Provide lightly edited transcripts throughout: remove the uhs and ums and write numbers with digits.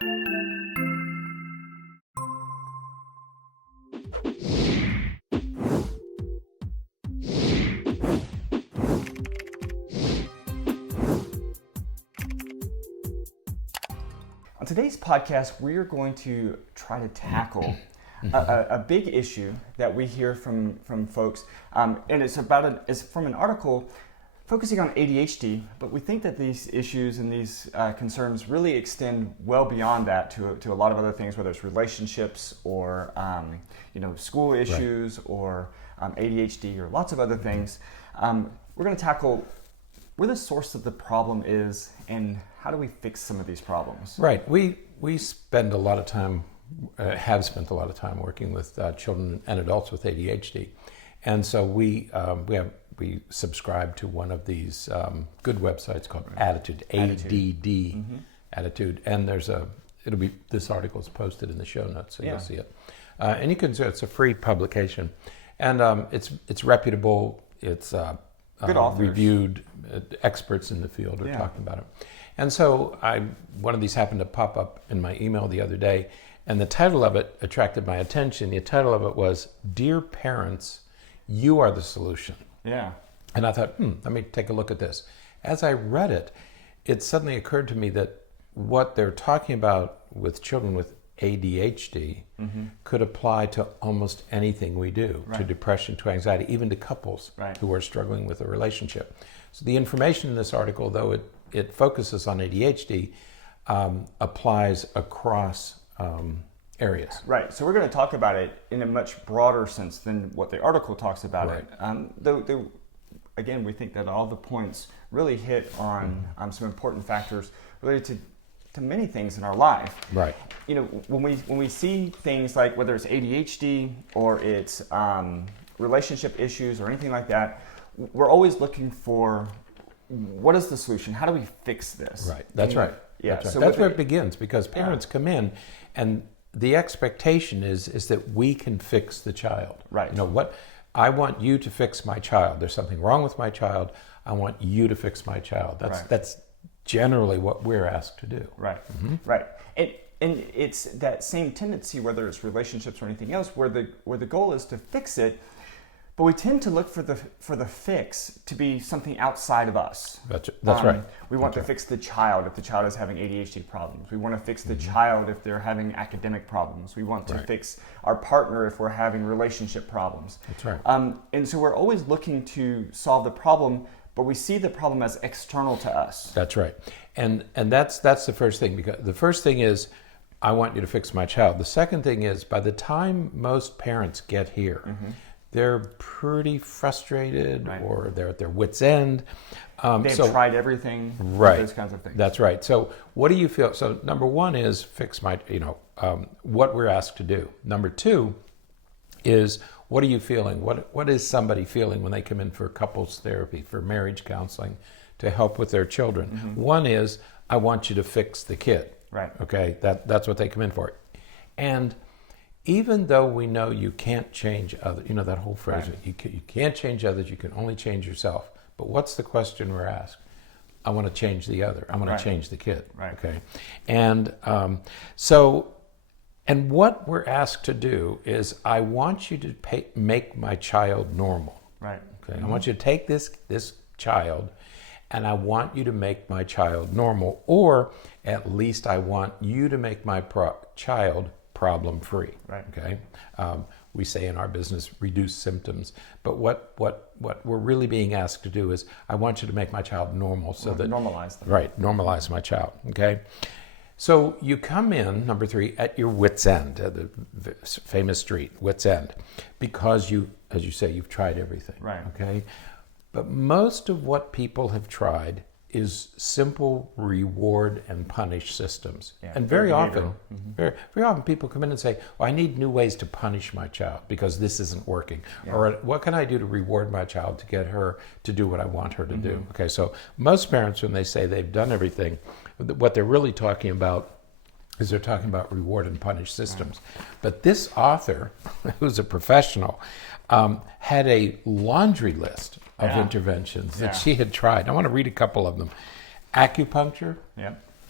On today's podcast, we are going to try to tackle a big issue that we hear from folks, and it's from an article focusing on ADHD, but we think that these issues and these concerns really extend well beyond that to a lot of other things, whether it's relationships or school issues, right, or ADHD or lots of other things. We're going to tackle where the source of the problem is and how do we fix some of these problems. Right. We spend a lot of time, have spent a lot of time working with children and adults with ADHD, and so we subscribe to one of these good websites called Attitude, ADD, mm-hmm. Attitude, and this article is posted in the show notes, so you'll see it. And you can see it's a free publication, and it's reputable. It's good authors, reviewed experts in the field are talking about it. And so one of these happened to pop up in my email the other day, and the title of it attracted my attention. The title of it was, "Dear Parents, You Are the Solution." Yeah. And I thought, let me take a look at this. As I read it, it suddenly occurred to me that what they're talking about with children with ADHD mm-hmm. could apply to almost anything we do, right, to depression, to anxiety, even to couples right. who are struggling with a relationship. So the information in this article, though it focuses on ADHD, applies across areas. Right. So we're going to talk about it in a much broader sense than what the article talks about right. it. Though, again, we think that all the points really hit on some important factors related to many things in our life. Right. When we see things like whether it's ADHD or it's relationship issues or anything like that, we're always looking for what is the solution? How do we fix this? Right. That's right. Yeah. That's right. So that's where it begins, because parents come in and the expectation is that we can fix the child. Right. I want you to fix my child. There's something wrong with my child. I want you to fix my child. That's generally what we're asked to do. Right. Mm-hmm. Right. And it's that same tendency, whether it's relationships or anything else, where the goal is to fix it, but we tend to look for the fix to be something outside of us. That's right. We want to fix the child if the child is having ADHD problems. We want to fix the child if they're having academic problems. We want to fix our partner if we're having relationship problems. That's right. And so we're always looking to solve the problem, but we see the problem as external to us. That's right. And that's the first thing, because the first thing is, I want you to fix my child. The second thing is, by the time most parents get here, mm-hmm. they're pretty frustrated, right, or they're at their wits' end. They've tried everything, right, those kinds of things. That's right. So what do you feel? So number one is fix my, what we're asked to do. Number two is, what are you feeling? What is somebody feeling when they come in for couples therapy, for marriage counseling, to help with their children? Mm-hmm. One is, I want you to fix the kid. Right. Okay, that's what they come in for. And even though we know you can't change others, that whole phrase, right, you can't change others, you can only change yourself. But what's the question we're asked? I want to change the other. I want to change the kid. Right. Okay. And and what we're asked to do is, I want you to make my child normal. Right. Okay. Mm-hmm. I want you to take this child, and I want you to make my child normal, or at least I want you to make my child problem-free. Right. Okay. We say in our business, reduce symptoms. But what we're really being asked to do is, I want you to make my child normal, so that normalize them. Right. Normalize my child. Okay. So you come in, number three, at your wit's end, at the famous street, wit's end, because you, as you say, you've tried everything. Right. Okay. But most of what people have tried is simple reward and punish systems. Yeah, and very often, very often people come in and say, I need new ways to punish my child because this isn't working. Yeah. Or what can I do to reward my child to get her to do what I want her to do? Okay, so most parents, when they say they've done everything, what they're really talking about is they're talking about reward and punish systems. But this author, who's a professional, had a laundry list of interventions that she had tried. I want to read a couple of them. Acupuncture,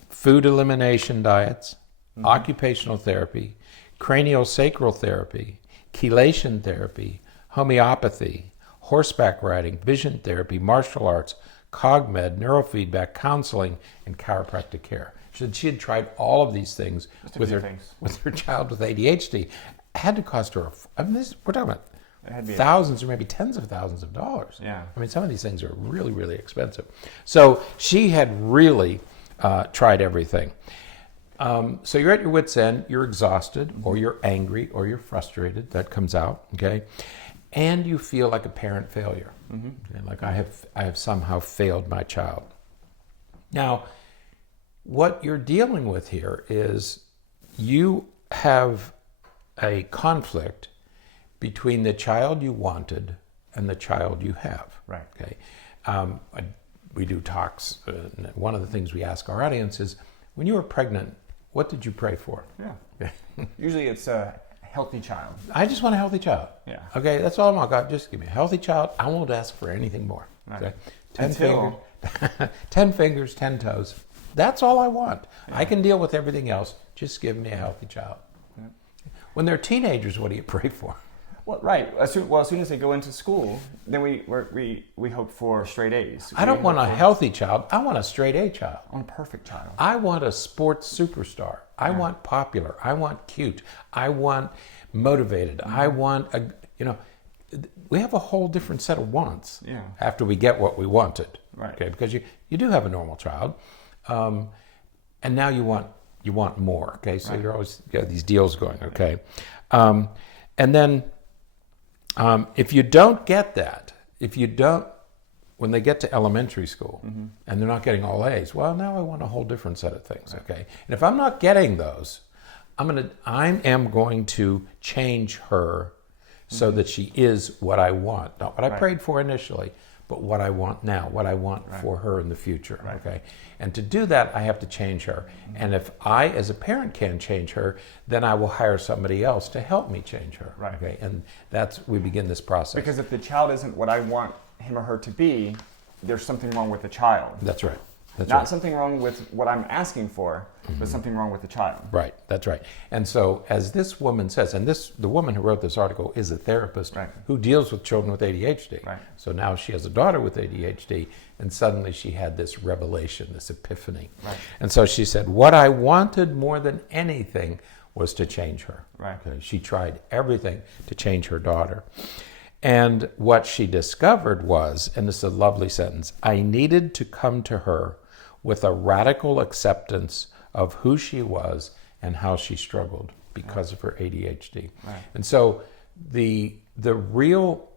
food elimination diets, occupational therapy, craniosacral therapy, chelation therapy, homeopathy, horseback riding, vision therapy, martial arts, cogmed, neurofeedback, counseling, and chiropractic care. She had tried all of these things with her child with ADHD. It had to cost her, we're talking about thousands or maybe tens of thousands of dollars. Yeah. I mean, some of these things are really, really expensive. So she had really tried everything. So you're at your wit's end, you're exhausted, or you're angry, or you're frustrated. That comes out, okay? And you feel like a parent failure. Okay? Like I have somehow failed my child. Now, what you're dealing with here is you have a conflict between the child you wanted and the child you have. Right. Okay. We do talks. One of the things we ask our audience is, when you were pregnant, what did you pray for? Yeah. Usually it's a healthy child. I just want a healthy child. Yeah. Okay, that's all I want. God, just give me a healthy child. I won't ask for anything more. Right. Okay? 10 fingers, 10 toes. That's all I want. Yeah. I can deal with everything else. Just give me a healthy child. Yeah. When they're teenagers, what do you pray for? Well, right. As soon as they go into school, then we hope for straight A's. I don't want a healthy child. I want a straight A child. I want a perfect child. I want a sports superstar. I want popular. I want cute. I want motivated. I want we have a whole different set of wants after we get what we wanted. Right. Okay, because you do have a normal child, and now you want more. Okay, so you're always got these deals going. Okay, and then. If you don't get that, when they get to elementary school and they're not getting all A's, well, now I want a whole different set of things, okay? And if I'm not getting those, I am going to change her so that she is what I want. Not what I prayed for initially, but what I want now, what I want for her in the future, okay? And to do that, I have to change her. And if I, as a parent, can change her, then I will hire somebody else to help me change her, okay? And we begin this process. Because if the child isn't what I want him or her to be, there's something wrong with the child. That's right. Not something wrong with what I'm asking for, but something wrong with the child. Right, that's right. And so, as this woman says, and the woman who wrote this article is a therapist who deals with children with ADHD. Right. So now she has a daughter with ADHD, and suddenly she had this revelation, this epiphany. Right. And so she said, what I wanted more than anything was to change her. Right. Okay? She tried everything to change her daughter. And what she discovered was, and this is a lovely sentence, I needed to come to her with a radical acceptance of who she was and how she struggled because of her ADHD. Right. And so the real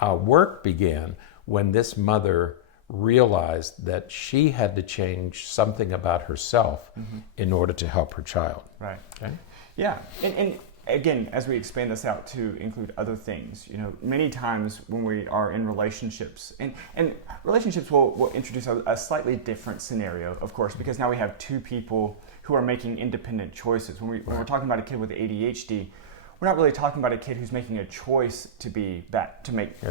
work began when this mother realized that she had to change something about herself in order to help her child. Right. Okay? Yeah. And again, as we expand this out to include other things, many times when we are in relationships, and relationships will introduce a slightly different scenario, of course, because now we have two people who are making independent choices. When we're talking about a kid with ADHD, we're not really talking about a kid who's making a choice to be bad,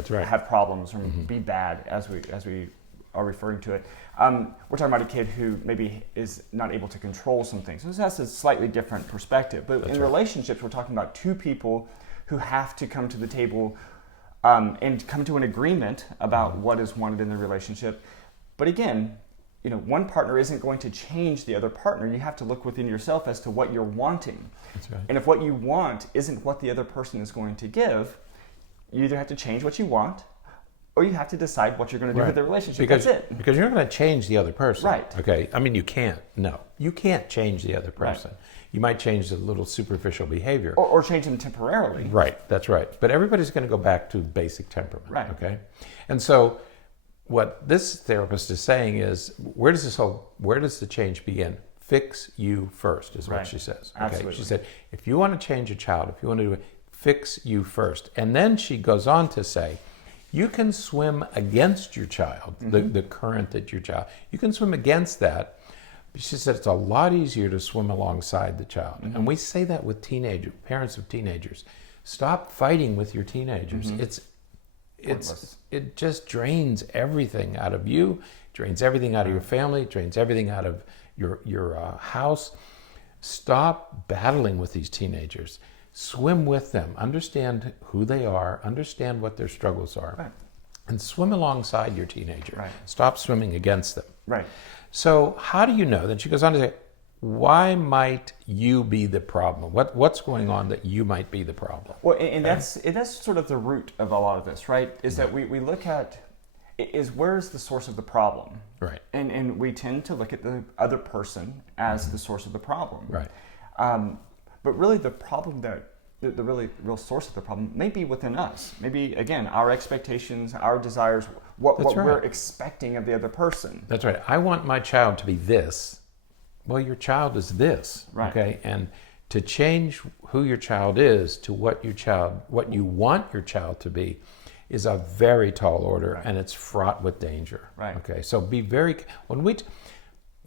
have problems or be bad, as we are referring to it. We're talking about a kid who maybe is not able to control some things. So this has a slightly different perspective. But in relationships, we're talking about two people who have to come to the table and come to an agreement about what is wanted in the relationship. But again, one partner isn't going to change the other partner. You have to look within yourself as to what you're wanting. That's right. And if what you want isn't what the other person is going to give, you either have to change what you want, or you have to decide what you're going to do with the relationship. That's it. Because you're not going to change the other person. Right. Okay. I mean, you can't. No. You can't change the other person. Right. You might change the little superficial behavior. Or change them temporarily. Right. That's right. But everybody's going to go back to basic temperament. Right. Okay. And so what this therapist is saying is, where does the change begin? Fix you first is what she says. Okay. Absolutely. She said, if you want to change a child, if you want to do it, fix you first. And then she goes on to say, you can swim against your child, the current that your child, you can swim against that. But she said it's a lot easier to swim alongside the child. And we say that with parents of teenagers. Stop fighting with your teenagers. It just drains everything out of you, drains everything out of your family, drains everything out of your house. Stop battling with these teenagers. Swim with them. Understand who they are. Understand what their struggles are. Right. And swim alongside your teenager. Right. Stop swimming against them. Right. So how do you know? Then she goes on to say, why might you be the problem? What's going on that you might be the problem? Well, and that's sort of the root of a lot of this, right? Is that we look at, where's the source of the problem? Right. And we tend to look at the other person as the source of the problem. Right. But really the problem the real source of the problem may be within us. Maybe, again, our expectations, our desires, what we're expecting of the other person. That's right. I want my child to be this. Well, your child is this. Right. Okay. And to change who your child is to what you want your child to be is a very tall order, and it's fraught with danger. Right. Okay. So be very,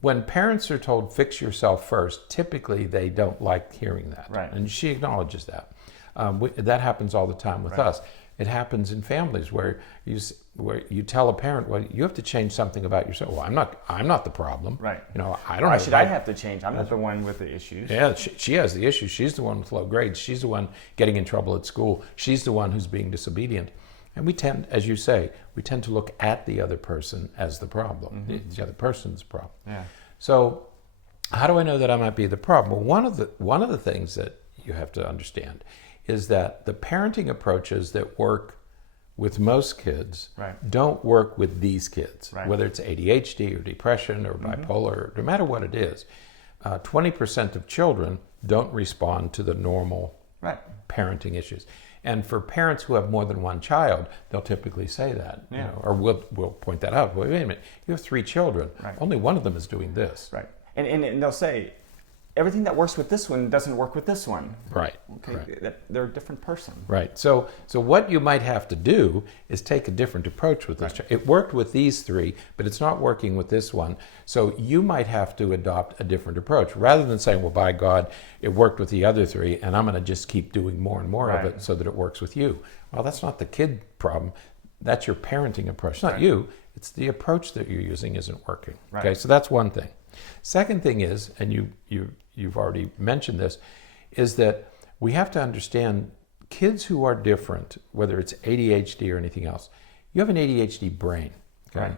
when parents are told fix yourself first, typically they don't like hearing that. Right. And she acknowledges that. That happens all the time with us. It happens in families where you tell a parent, well, you have to change something about yourself. Well, I'm not the problem. Right. I don't. Why should I have to change? I'm not the one with the issues. Yeah, she has the issues. She's the one with low grades. She's the one getting in trouble at school. She's the one who's being disobedient. And we tend, as you say, to look at the other person as the problem. Mm-hmm. The other person's the problem. Yeah. So, how do I know that I might be the problem? Well, one of the things that you have to understand is that the parenting approaches that work with most kids don't work with these kids, whether it's ADHD or depression or bipolar, no matter what it is. 20% of children don't respond to the normal parenting issues. And for parents who have more than one child, they'll typically say that, or we'll point that out. Wait a minute, you have 3 children. Only one of them is doing this. Right. And they'll say, everything that works with this one doesn't work with this one. Right. Okay. Right. They're a different person. Right. So what you might have to do is take a different approach with this. It worked with these 3, but it's not working with this one. So you might have to adopt a different approach rather than saying, well, by God, it worked with the other 3, and I'm going to just keep doing more and more of it so that it works with you. Well, that's not the kid problem. That's your parenting approach. It's not you. It's the approach that you're using isn't working. Right. Okay. So that's one thing. Second thing is, and you've already mentioned this, is that we have to understand kids who are different, whether it's ADHD or anything else. You have an ADHD brain. Okay? Right.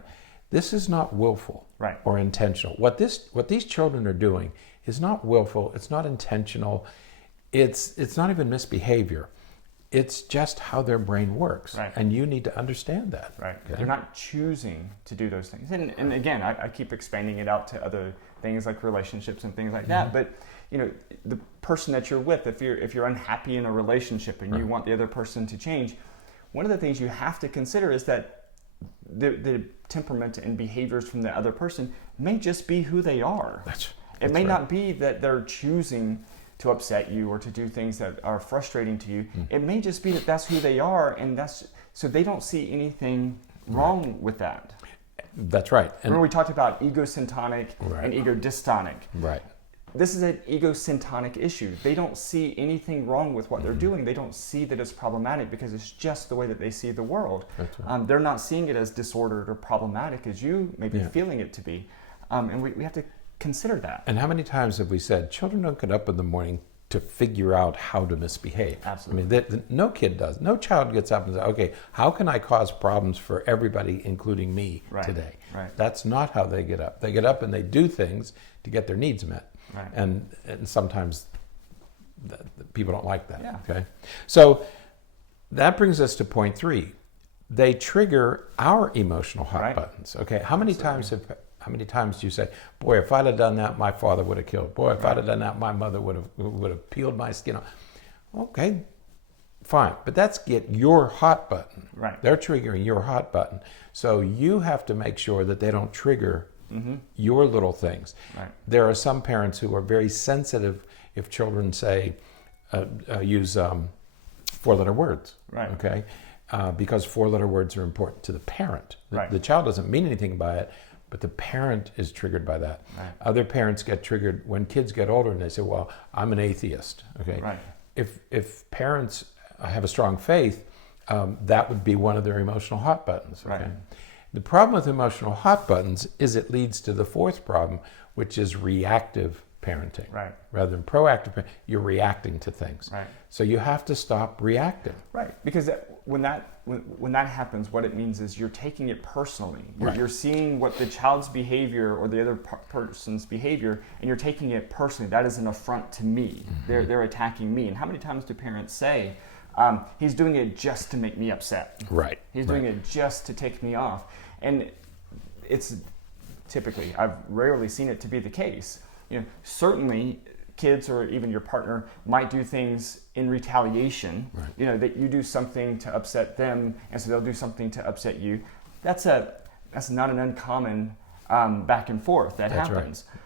This is not willful or intentional. What these children are doing is not willful. It's not intentional. It's not even misbehavior. It's just how their brain works, and you need to understand that. Right. Okay? They're not choosing to do those things. And again, I keep expanding it out to other things like relationships and things like that. But the person that you're with, if you're unhappy in a relationship and you want the other person to change, one of the things you have to consider is that the temperament and behaviors from the other person may just be who they are. It may not be that they're choosing to upset you or to do things that are frustrating to you. It may just be that that's who they are, and so they don't see anything wrong with that. That's right. And remember we talked about egosyntonic and egodystonic. Right. This is an egosyntonic issue. They don't see anything wrong with what they're doing. They don't see that it's problematic because it's just the way that they see the world. That's right. They're not seeing it as disordered or problematic as you may be feeling it to be. And we have to consider that. And how many times have we said children don't get up in the morning to figure out how to misbehave? Absolutely. I mean, no kid does. No child gets up and says, okay, how can I cause problems for everybody, including me, today? Right. That's not how they get up. They get up and they do things to get their needs met. Right. And sometimes people don't like that. Yeah. Okay. So that brings us to point 3. They trigger our emotional hot buttons. Okay. How many times do you say, boy, if I'd have done that, my father would have killed. Boy, if I'd have done that, my mother would have peeled my skin off. Okay, fine. But that's get your hot button. Right. They're triggering your hot button. So you have to make sure that they don't trigger your little things. Right. There are some parents who are very sensitive if children say, use 4-letter words. Right. Okay, because 4-letter words are important to the parent. Right. The child doesn't mean anything by it, but the parent is triggered by that. Right. Other parents get triggered when kids get older and they say, well, I'm an atheist. Okay. Right. If parents have a strong faith, that would be one of their emotional hot buttons. Okay? Right. The problem with emotional hot buttons is it leads to the 4th problem, which is reactive parenting. Right. Rather than proactive parenting, you're reacting to things. Right. So you have to stop reacting. Right, because when that happens, what it means is you're taking it personally. You're seeing what the child's behavior or the other person's behavior, and you're taking it personally. That is an affront to me. Mm-hmm. They're attacking me. And how many times do parents say, he's doing it just to make me upset? Right. He's doing it just to take me off. And it's typically, I've rarely seen it to be the case. Certainly kids or even your partner might do things in retaliation, that you do something to upset them, and so they'll do something to upset you. That's not an uncommon back and forth that happens. Right.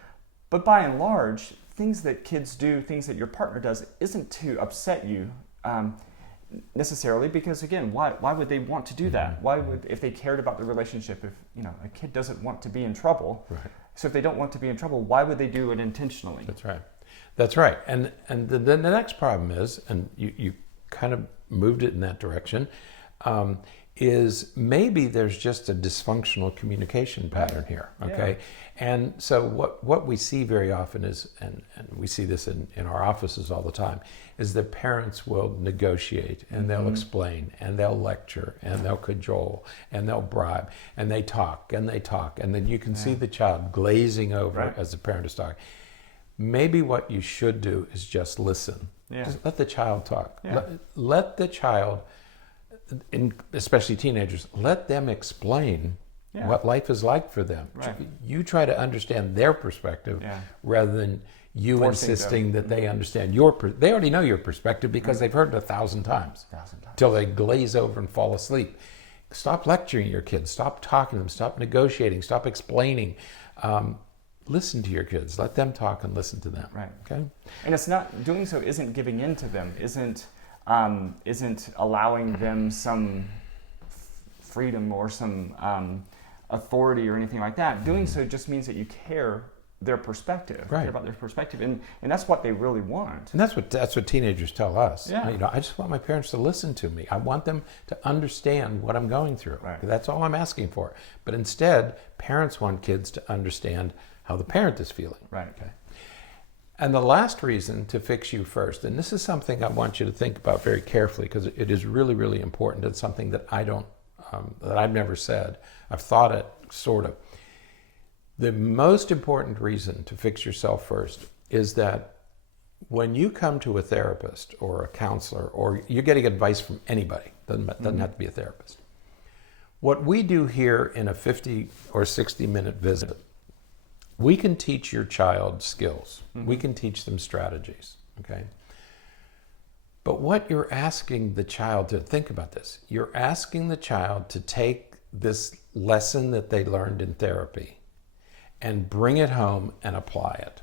But by and large, things that kids do, things that your partner does, isn't to upset you necessarily, because again, why would they want to do that? Why would, if they cared about the relationship, if a kid doesn't want to be in trouble, so if they don't want to be in trouble, why would they do it intentionally? That's right. That's right. And the next problem is, and you kind of moved it in that direction, is maybe there's just a dysfunctional communication pattern here, okay? Yeah. And so what we see very often is, and we see this in our offices all the time, is that parents will negotiate, and they'll explain, and they'll lecture, and they'll cajole, and they'll bribe, and they talk, and then you can see the child glazing over as the parent is talking. Maybe what you should do is just listen. Just let the child talk. Let the child, especially teenagers, let them explain what life is like for them. Right. You try to understand their perspective rather than you forcing insisting that they understand they already know your perspective because they've heard it 1,000 times. Till they glaze over and fall asleep. Stop lecturing your kids. Stop talking to them. Stop negotiating. Stop explaining. Listen to your kids. Let them talk and listen to them. Right. Okay. And it's not doing so. Isn't giving in to them. Isn't allowing them some freedom or some authority or anything like that. Doing so just means that you care their perspective. Care about their perspective, and that's what they really want. And that's what teenagers tell us. Yeah. I just want my parents to listen to me. I want them to understand what I'm going through. Right. That's all I'm asking for. But instead, parents want kids to understand how the parent is feeling. Right. Okay. And the last reason to fix you first, and this is something I want you to think about very carefully because it is really, really important. It's something that that I've never said. I've thought it sort of. The most important reason to fix yourself first is that when you come to a therapist or a counselor, or you're getting advice from anybody, doesn't have to be a therapist. What we do here in a 50 or 60 minute visit, we can teach your child skills. We can teach them strategies, okay? But what you're asking the child to think about this, you're asking the child to take this lesson that they learned in therapy and bring it home and apply it.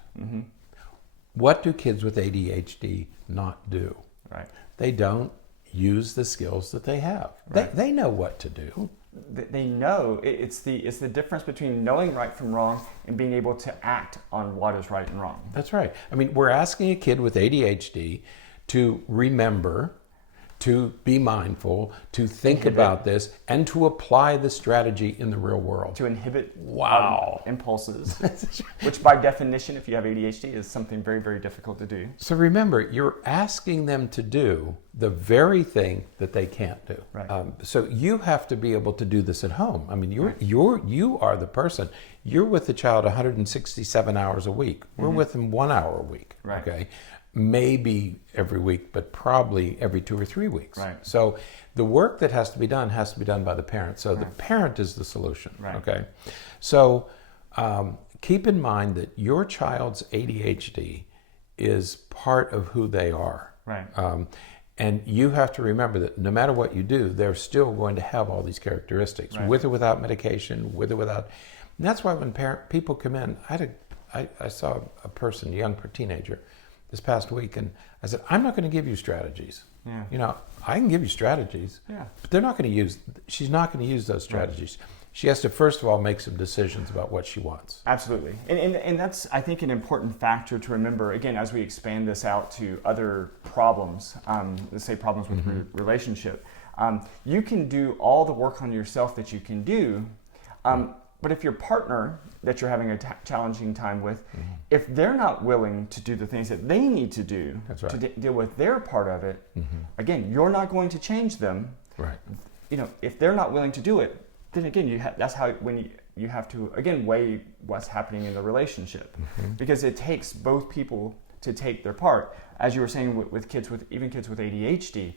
What do kids with ADHD not do? Right. They don't use the skills that they have. Right. They know what to do. They know. It's the difference between knowing right from wrong and being able to act on what is right and wrong. That's right. I mean, we're asking a kid with ADHD to remember, to be mindful, to think about this, and to apply the strategy in the real world. To inhibit impulses, which by definition, if you have ADHD, is something very, very difficult to do. So remember, you're asking them to do the very thing that they can't do. Right. So you have to be able to do this at home. I mean, you are the person. You're with the child 167 hours a week. We're with them 1 hour a week. Right. Okay. Maybe every week, but probably every 2 or 3 weeks. Right. So the work that has to be done by the parent. So the parent is the solution. Right. Okay. So keep in mind that your child's ADHD is part of who they are. Right. And you have to remember that no matter what you do, they're still going to have all these characteristics, with or without medication, with or without. And that's why when people come in, I saw a person, a young teenager, this past week, and I said, I'm not going to give you strategies. Yeah. I can give you strategies, but she's not going to use those strategies. Right. She has to, first of all, make some decisions about what she wants. Absolutely. And that's, I think, an important factor to remember, again, as we expand this out to other problems, let's say problems with relationship. You can do all the work on yourself that you can do, But if your partner that you're having a challenging time with, if they're not willing to do the things that they need to do to deal with their part of it, again, you're not going to change them. Right. If they're not willing to do it, then again, that's how you have to again weigh what's happening in the relationship, because it takes both people to take their part. As you were saying with kids with ADHD,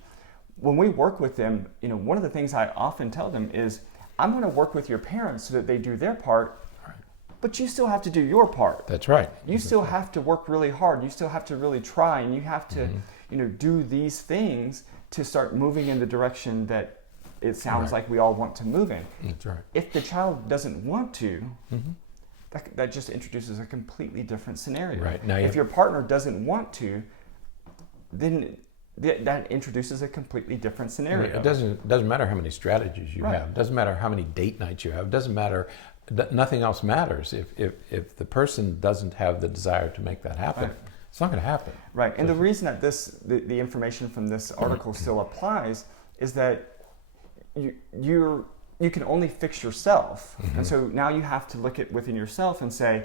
when we work with them, one of the things I often tell them is, I'm going to work with your parents so that they do their part, but you still have to do your part. That's right. You still have to work really hard. You still have to really try, and you have to, do these things to start moving in the direction that it sounds like we all want to move in. That's right. If the child doesn't want to, that just introduces a completely different scenario. Right. Now, if your partner doesn't want to, then that introduces a completely different scenario. It doesn't matter how many strategies you have. It doesn't matter how many date nights you have. It doesn't matter. Nothing else matters. If the person doesn't have the desire to make that happen, it's not going to happen. Right. And the reason that the information from this article still applies is that you can only fix yourself. And so now you have to look at within yourself and say,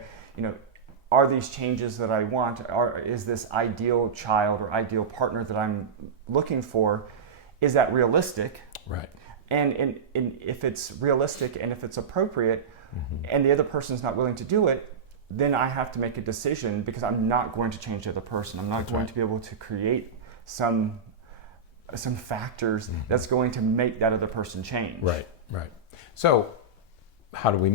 are these changes that I want, is this ideal child or ideal partner that I'm looking for, is that realistic? Right. And if it's realistic and if it's appropriate, and the other person's not willing to do it, then I have to make a decision, because I'm not going to change the other person. I'm not going to be able to create some factors that's going to make that other person change. Right. So how do we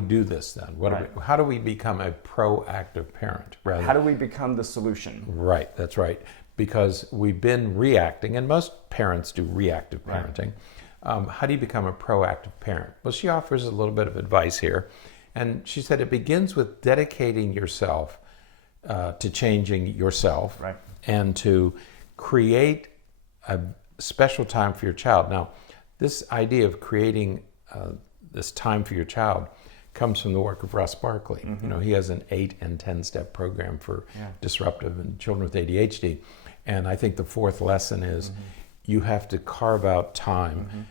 do this then? How do we become a proactive parent? How do we become the solution? Right, that's right. Because we've been reacting, and most parents do reactive parenting. How do you become a proactive parent? Well, she offers a little bit of advice here. And she said it begins with dedicating yourself to changing yourself, and to create a special time for your child. Now, this idea of creating this time for your child comes from the work of Russ Barkley. He has an 8 and 10-step program for disruptive and children with ADHD. And I think the fourth lesson is you have to carve out time.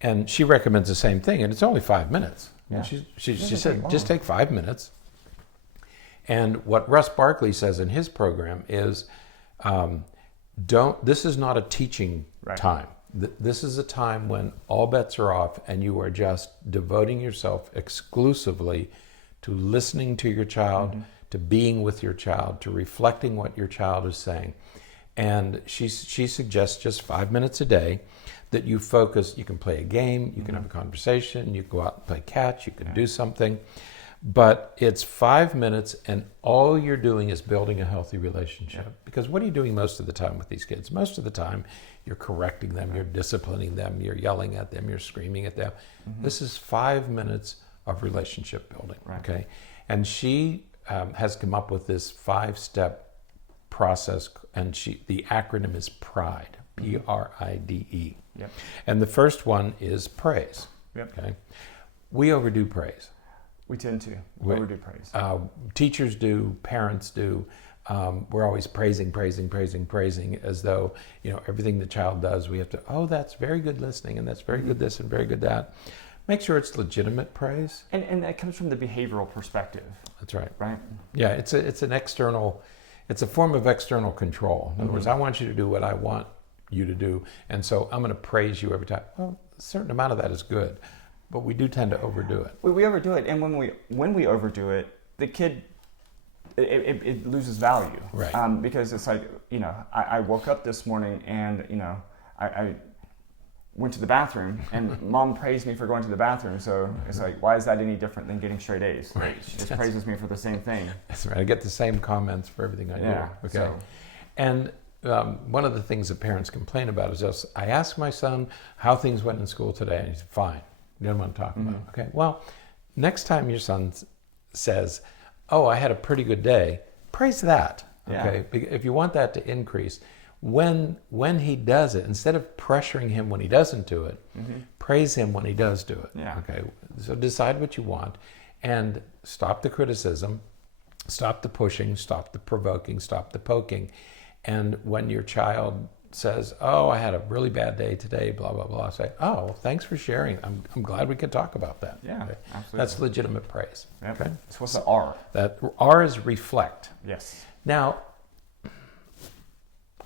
And she recommends the same thing, and it's only 5 minutes. Yeah. She said, just take 5 minutes. And what Russ Barkley says in his program is, this is not a teaching time. This is a time when all bets are off and you are just devoting yourself exclusively to listening to your child, to being with your child, to reflecting what your child is saying. And she suggests just 5 minutes a day that you focus. You can play a game, you can have a conversation, you can go out and play catch, you can do something. But it's 5 minutes, and all you're doing is building a healthy relationship. Because what are you doing most of the time with these kids? Most of the time, you're correcting them, you're disciplining them, you're yelling at them, you're screaming at them. This is 5 minutes of relationship building, okay? And she has come up with this 5-step process, and the acronym is PRIDE, Pride. And the first one is praise, okay? We overdo praise. We tend to overdo praise. Teachers do, parents do. We're always praising as though, everything the child does, we have to, that's very good listening, and that's very good this and very good that. Make sure it's legitimate praise. And that comes from the behavioral perspective. That's right. Right? Yeah, it's a form of external control. In other words, I want you to do what I want you to do, and so I'm going to praise you every time. Well, a certain amount of that is good, but we do tend to overdo it. We overdo it, and when we overdo it, the kid, it loses value. Right. Because it's like, I woke up this morning and, I went to the bathroom and mom praised me for going to the bathroom. So it's like, why is that any different than getting straight A's? Right. She just praises me for the same thing. That's right. I get the same comments for everything I do. Okay. So. And one of the things that parents complain about is just, I asked my son how things went in school today, and he said, fine. You don't want to talk about it. Okay. Well, next time your son says, I had a pretty good day, praise that. Okay. If you want that to increase, when he does it, instead of pressuring him when he doesn't do it, praise him when he does do it. Okay. So decide what you want, and stop the criticism, stop the pushing, stop the provoking, stop the poking. And when your child says, oh, I had a really bad day today, blah, blah, blah, say, oh, well, thanks for sharing. I'm glad we could talk about that. Yeah, okay? Absolutely. That's legitimate praise. Yep. Okay? So what's the R? That R is reflect. Yes. Now,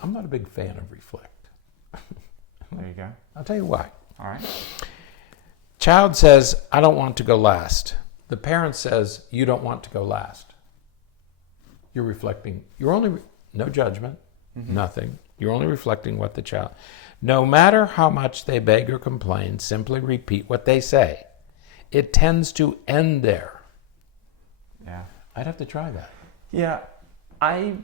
I'm not a big fan of reflect. There you go. I'll tell you why. All right. Child says, I don't want to go last. The parent says, you don't want to go last. You're reflecting. You're only, no judgment, nothing. You're only reflecting what the child. No matter how much they beg or complain, simply repeat what they say. It tends to end there. Yeah. I'd have to try that. Yeah. I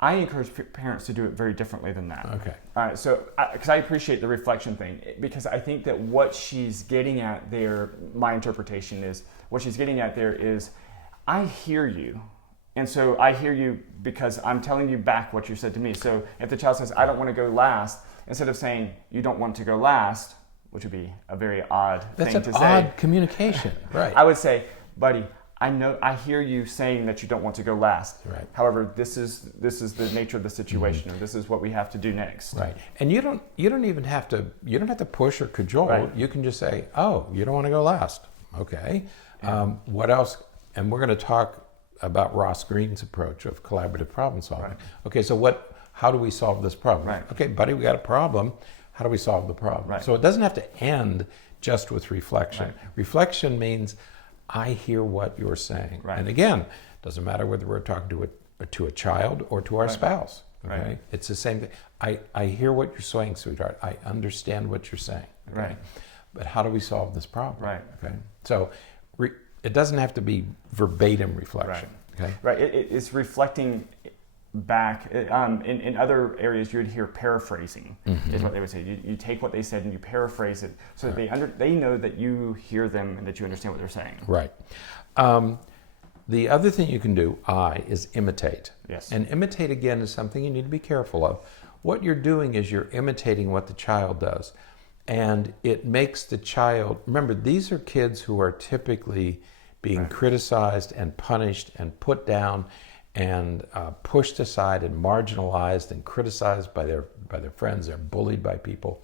encourage parents to do it very differently than that. Okay. So, because I appreciate the reflection thing, because I think that what she's getting at there, my interpretation is, what she's getting at there is, I hear you. And so I hear you because I'm telling you back what you said to me. So if the child says, I don't want to go last, instead of saying, you don't want to go last, which would be a very odd thing to say. That's an odd communication, right. I would say, buddy, I hear you saying that you don't want to go last. Right. However, this is the nature of the situation, or this is what we have to do next. Right. And you don't even have to push or cajole. Right. You can just say, oh, you don't want to go last. Okay. Yeah. What else? And we're going to talk about Ross Greene's approach of collaborative problem solving. Right. Okay, so how do we solve this problem? Right. Okay, buddy, we got a problem. How do we solve the problem? Right. So it doesn't have to end just with reflection. Right. Reflection means I hear what you're saying. Right. And again, doesn't matter whether we're talking to a child or to our spouse. Okay? Right. It's the same thing. I hear what you're saying, sweetheart. I understand what you're saying. Okay? Right. But how do we solve this problem? Right. Okay. So it doesn't have to be verbatim reflection. Right. Okay. Right. It's reflecting back. In other areas, you would hear paraphrasing, is what they would say. You take what they said and you paraphrase it so that they know that you hear them and that you understand what they're saying. Right. The other thing you can do, is imitate. Yes. And imitate, again, is something you need to be careful of. What you're doing is you're imitating what the child does. And it makes the child, remember, these are kids who are typically being criticized and punished and put down and pushed aside and marginalized and criticized by their friends. They're bullied by people.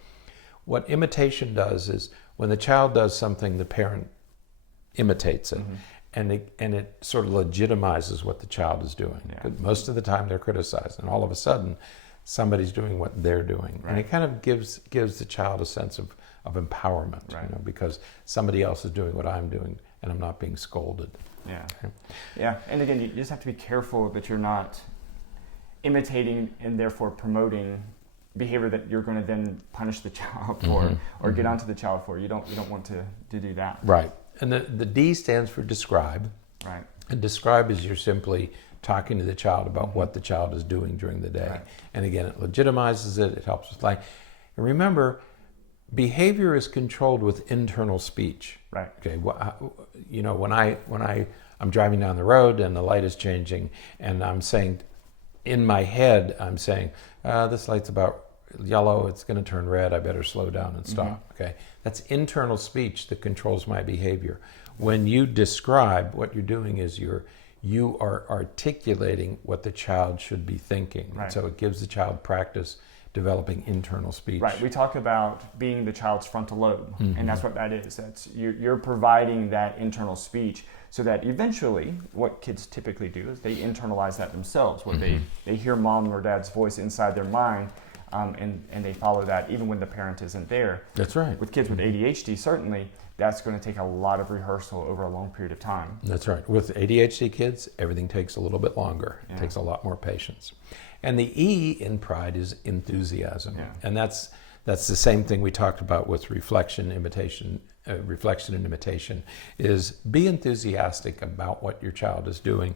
What imitation does is when the child does something, the parent imitates it. And it sort of legitimizes what the child is doing. Yeah. Most of the time they're criticized, and all of a sudden somebody's doing what they're doing. Right. And it kind of gives the child a sense of empowerment, Right. because somebody else is doing what I'm doing and I'm not being scolded. Yeah. Okay. Yeah. And again, you just have to be careful that you're not imitating and therefore promoting behavior that you're going to then punish the child for or get onto the child for. You don't want to do that. Right. And the D stands for describe. Right. And describe is you're simply talking to the child about what the child is doing during the day. Right. And again, it legitimizes it. It helps with life. And remember, behavior is controlled with internal speech. Right. Okay. When I'm driving down the road and the light is changing, and I'm saying, in my head, I'm saying, this light's about yellow. It's going to turn red. I better slow down and stop. Okay. That's internal speech that controls my behavior. When you describe, what you're doing is you are articulating what the child should be thinking. Right. So it gives the child practice developing internal speech. Right. We talk about being the child's frontal lobe, and that's what that is. That's you're providing that internal speech so that eventually, what kids typically do is they internalize that themselves. What they hear mom or dad's voice inside their mind, and they follow that even when the parent isn't there. That's right. With kids with ADHD, certainly, that's going to take a lot of rehearsal over a long period of time. That's right. With ADHD kids, everything takes a little bit longer. It takes a lot more patience. And the E in pride is enthusiasm. Yeah. And that's the same thing we talked about with reflection, imitation, reflection and imitation, is be enthusiastic about what your child is doing.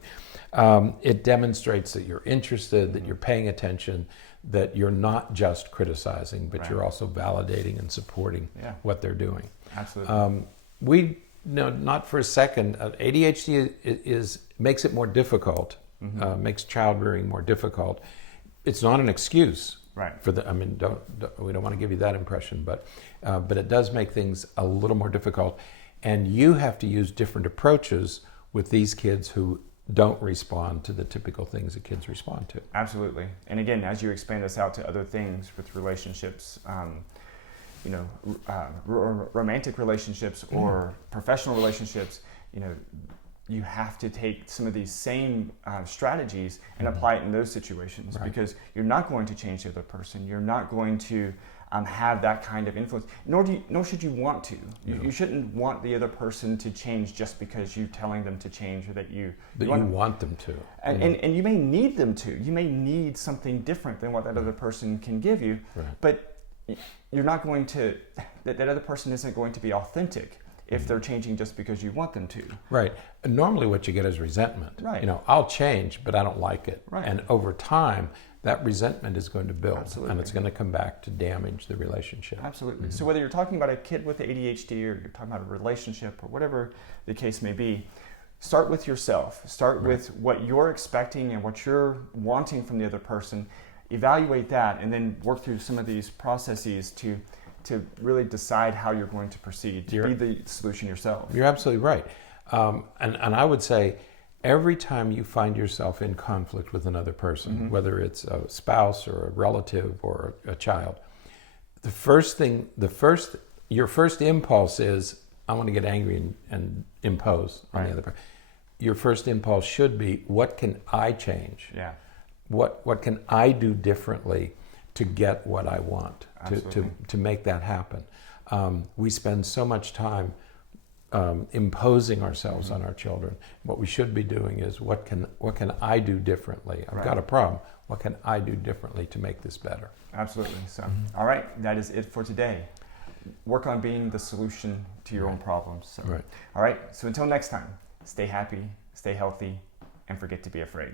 It demonstrates that you're interested, that you're paying attention, that you're not just criticizing, but you're also validating and supporting what they're doing. Absolutely. Not for a second, ADHD makes it more difficult, makes child rearing more difficult. It's not an excuse for the. I mean, we don't want to give you that impression, but it does make things a little more difficult, and you have to use different approaches with these kids who don't respond to the typical things that kids respond to. Absolutely. And again, as you expand this out to other things with relationships, romantic relationships or professional relationships, you have to take some of these same strategies and apply it in those situations, because you're not going to change the other person. You're not going to have that kind of influence, nor should you want to. You shouldn't want the other person to change just because you're telling them to change, or that you want them to. And you may need them to. You may need something different than what that other person can give you, but you're not going to, that other person isn't going to be authentic if they're changing just because you want them to. Right. And normally what you get is resentment. Right. I'll change, but I don't like it. Right. And over time, that resentment is going to build. Absolutely. And it's going to come back to damage the relationship. Absolutely. So whether you're talking about a kid with ADHD, or you're talking about a relationship, or whatever the case may be, start with yourself. Start with what you're expecting and what you're wanting from the other person. Evaluate that, and then work through some of these processes to really decide how you're going to proceed, to be the solution yourself. You're absolutely right. And I would say, every time you find yourself in conflict with another person, whether it's a spouse or a relative or a child, your first impulse is, I want to get angry and impose on the other person. Your first impulse should be, what can I change? Yeah. What can I do differently to get what I want, to make that happen? We spend so much time imposing ourselves on our children. What we should be doing is, what can I do differently? I've got a problem. What can I do differently to make this better? Absolutely. So, all right, that is it for today. Work on being the solution to your own problems. So, all right, so until next time, stay happy, stay healthy, and forget to be afraid.